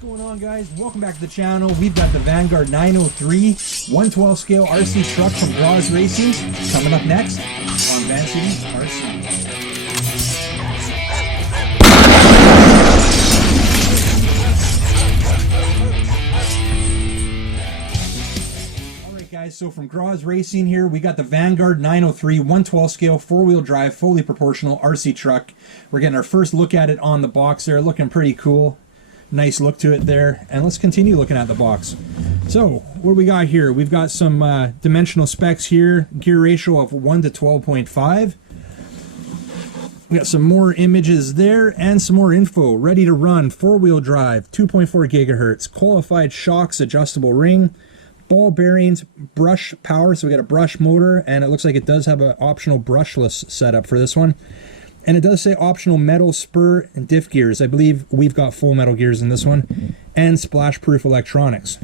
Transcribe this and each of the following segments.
What's going on, guys? Welcome back to the channel. We've got the Vanguard 903 112 scale RC truck from Grozz Racing coming up next on Van City RC. Alright guys, so from Grozz Racing here, we got the Vanguard 903 112 scale 4-wheel drive fully proportional RC truck. We're getting our first look at it on the box there, looking pretty cool. Nice look to it there, and let's continue looking at the box. So what do we got here? We've got some dimensional specs here, gear ratio of 1 to 12.5. We got some more images there and some more info. Ready to run, 4-wheel drive, 2.4 gigahertz, qualified shocks, adjustable ring, ball bearings, brush power, so we got a brush motor, and it looks like it does have an optional brushless setup for this one. And it does say optional metal spur and diff gears. I believe we've got full metal gears in this one. And splash-proof electronics.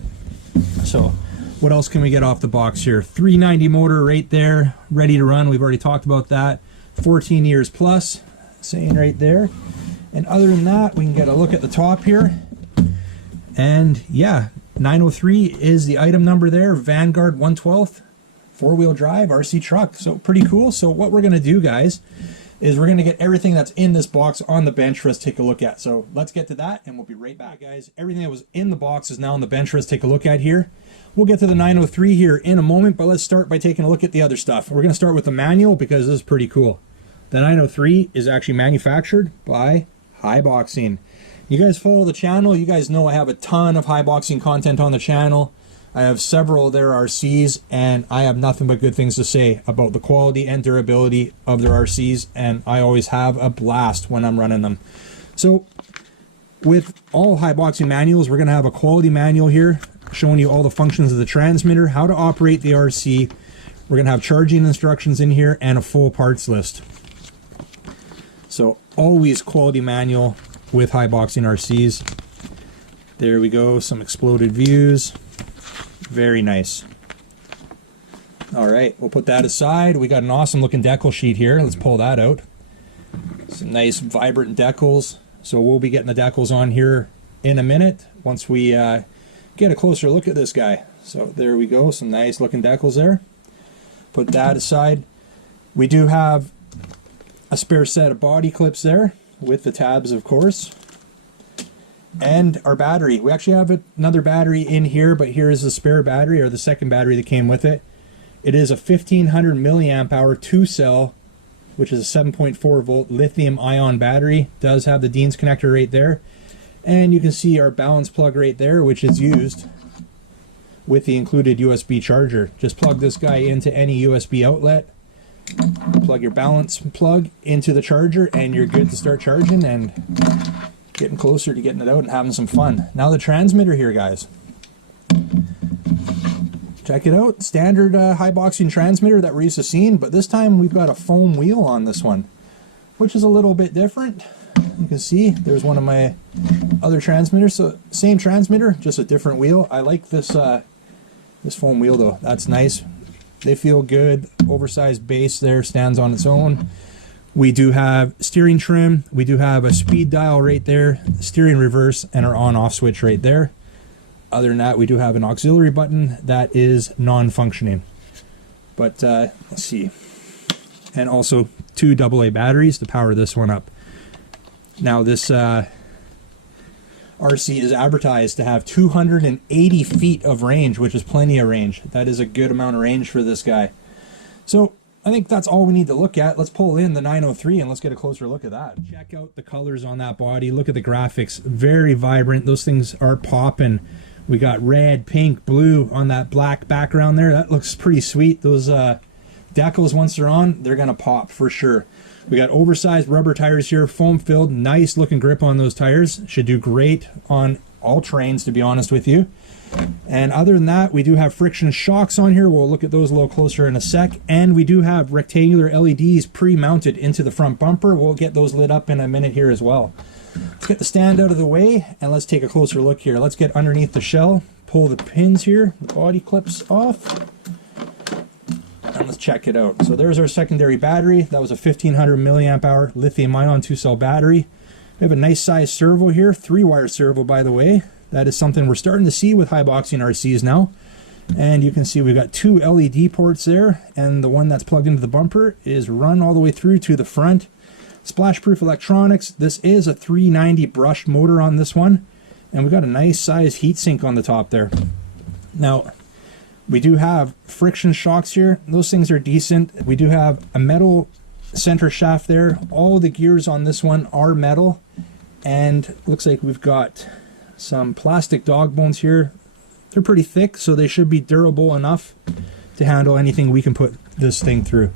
So, what else can we get off the box here? 390 motor right there, ready to run. We've already talked about that. 14 years plus, saying right there. And other than that, we can get a look at the top here. And yeah, 903 is the item number there. Vanguard 112th 4-wheel drive RC truck. So, pretty cool. So, what we're going to do, guys, is we're going to get everything that's in this box on the bench for us to take a look at. So let's get to that and we'll be right back, guys. Everything that was in the box is now on the bench for us to take a look at here. We'll get to the 903 here in a moment, but let's start by taking a look at the other stuff. We're going to start with the manual because this is pretty cool. The 903 is actually manufactured by Haiboxing. You guys follow the channel, you guys know I have a ton of Haiboxing content on the channel. I have several of their RCs, and I have nothing but good things to say about the quality and durability of their RCs, and I always have a blast when I'm running them. So, with all Haiboxing manuals, we're going to have a quality manual here, showing you all the functions of the transmitter, how to operate the RC. We're going to have charging instructions in here, and a full parts list. So, always quality manual with Haiboxing RCs. There we go, some exploded views. Very nice. Alright, we'll put that aside. We got an awesome looking decal sheet here. Let's pull that out. Some nice vibrant decals. So we'll be getting the decals on here in a minute once we get a closer look at this guy. So there we go, some nice looking decals there. Put that aside. We do have a spare set of body clips there with the tabs, of course. And our battery. We actually have another battery in here, but here is the spare battery, or the second battery that came with it. It is a 1500 milliamp hour 2-cell, which is a 7.4 volt lithium ion battery. Does have the Dean's connector right there. And you can see our balance plug right there, which is used with the included USB charger. Just plug this guy into any USB outlet, plug your balance plug into the charger, and you're good to start charging and getting closer to getting it out and having some fun. Now the transmitter here, guys. Check it out. Standard Haiboxing transmitter that we're used to seeing, but this time we've got a foam wheel on this one, which is a little bit different. You can see there's one of my other transmitters. So same transmitter, just a different wheel. I like this this foam wheel though. That's nice. They feel good. Oversized base there, stands on its own. We do have steering trim, we do have a speed dial right there, steering reverse, and our on-off switch right there. Other than that, we do have an auxiliary button that is non-functioning. But let's see. And also 2 AA batteries to power this one up. Now this RC is advertised to have 280 feet of range, which is plenty of range. That is a good amount of range for this guy. So I think that's all we need to look at. Let's pull in the 903 and let's get a closer look at that. Check out the colors on that body. Look at the graphics. Very vibrant. Those things are popping. We got red, pink, blue on that black background there. That looks pretty sweet. Those decals, once they're on, they're going to pop for sure. We got oversized rubber tires here, foam filled. Nice looking grip on those tires. Should do great on all terrains, to be honest with you. And other than that, we do have friction shocks on here. We'll look at those a little closer in a sec. And we do have rectangular LEDs pre-mounted into the front bumper. We'll get those lit up in a minute here as well. Let's get the stand out of the way and let's take a closer look here. Let's get underneath the shell, pull the pins here, the body clips off, and let's check it out. So there's our secondary battery. That was a 1500 milliamp hour lithium ion 2-cell battery. We have a nice size servo here, 3-wire servo, by the way. That is something we're starting to see with Haiboxing RCs now. And you can see we've got 2 LED ports there, and the one that's plugged into the bumper is run all the way through to the front. Splash-proof electronics. This is a 390 brushed motor on this one, and we've got a nice size heatsink on the top there. Now, we do have friction shocks here. Those things are decent. We do have a metal center shaft there. All the gears on this one are metal, and looks like we've got some plastic dog bones here. They're pretty thick, so they should be durable enough to handle anything we can put this thing through.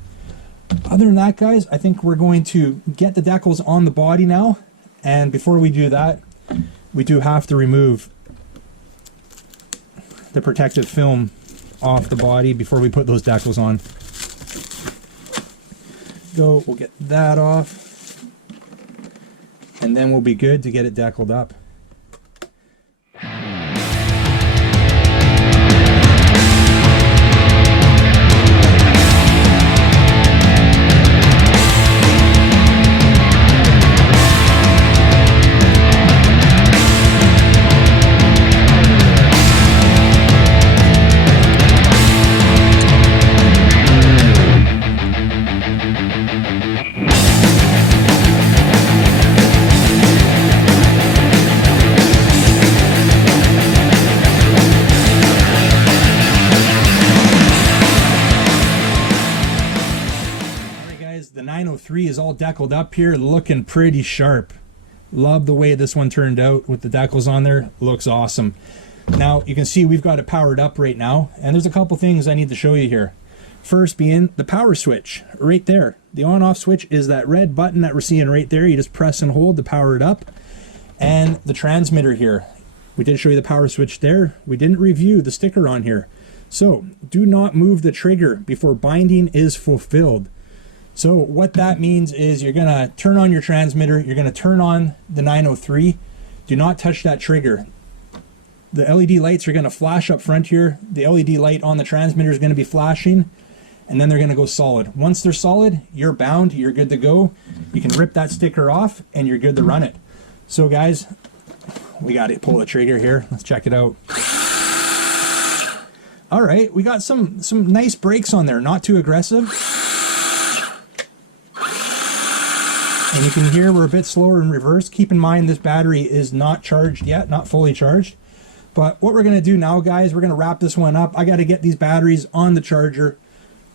Other than that, guys, I think we're going to get the decals on the body now. And before we do that, we do have to remove the protective film off the body before we put those decals on. We'll get that off, and then we'll be good to get it decaled up. The 903 is all decaled up here, looking pretty sharp. Love the way this one turned out with the decals on there. Looks awesome. Now you can see we've got it powered up right now, and there's a couple things I need to show you here. First being the power switch right there. The on-off switch is that red button that we're seeing right there. You just press and hold to power it up. And the transmitter here. We did show you the power switch there. We didn't review the sticker on here. So do not move the trigger before binding is fulfilled. So what that means is you're going to turn on your transmitter, you're going to turn on the 903. Do not touch that trigger. The LED lights are going to flash up front here. The LED light on the transmitter is going to be flashing, and then they're going to go solid. Once they're solid, you're bound, you're good to go. You can rip that sticker off and you're good to run it. So guys, we got to pull the trigger here. Let's check it out. All right, we got some nice brakes on there, not too aggressive. And you can hear we're a bit slower in reverse. Keep in mind this battery is not charged yet, not fully charged. But what we're going to do now, guys, we're going to wrap this one up. I got to get these batteries on the charger.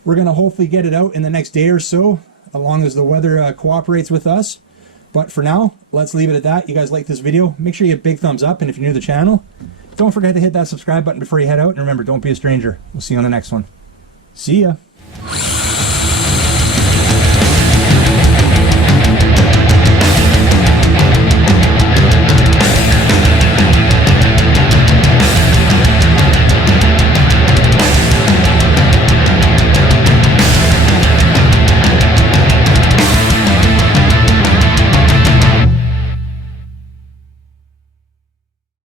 We're going to hopefully get it out in the next day or so, as long as the weather cooperates with us. But for now, let's leave it at that. You guys like this video, make sure you hit big thumbs up. And if you're new to the channel, don't forget to hit that subscribe button before you head out. And remember, don't be a stranger. We'll see you on the next one. See ya.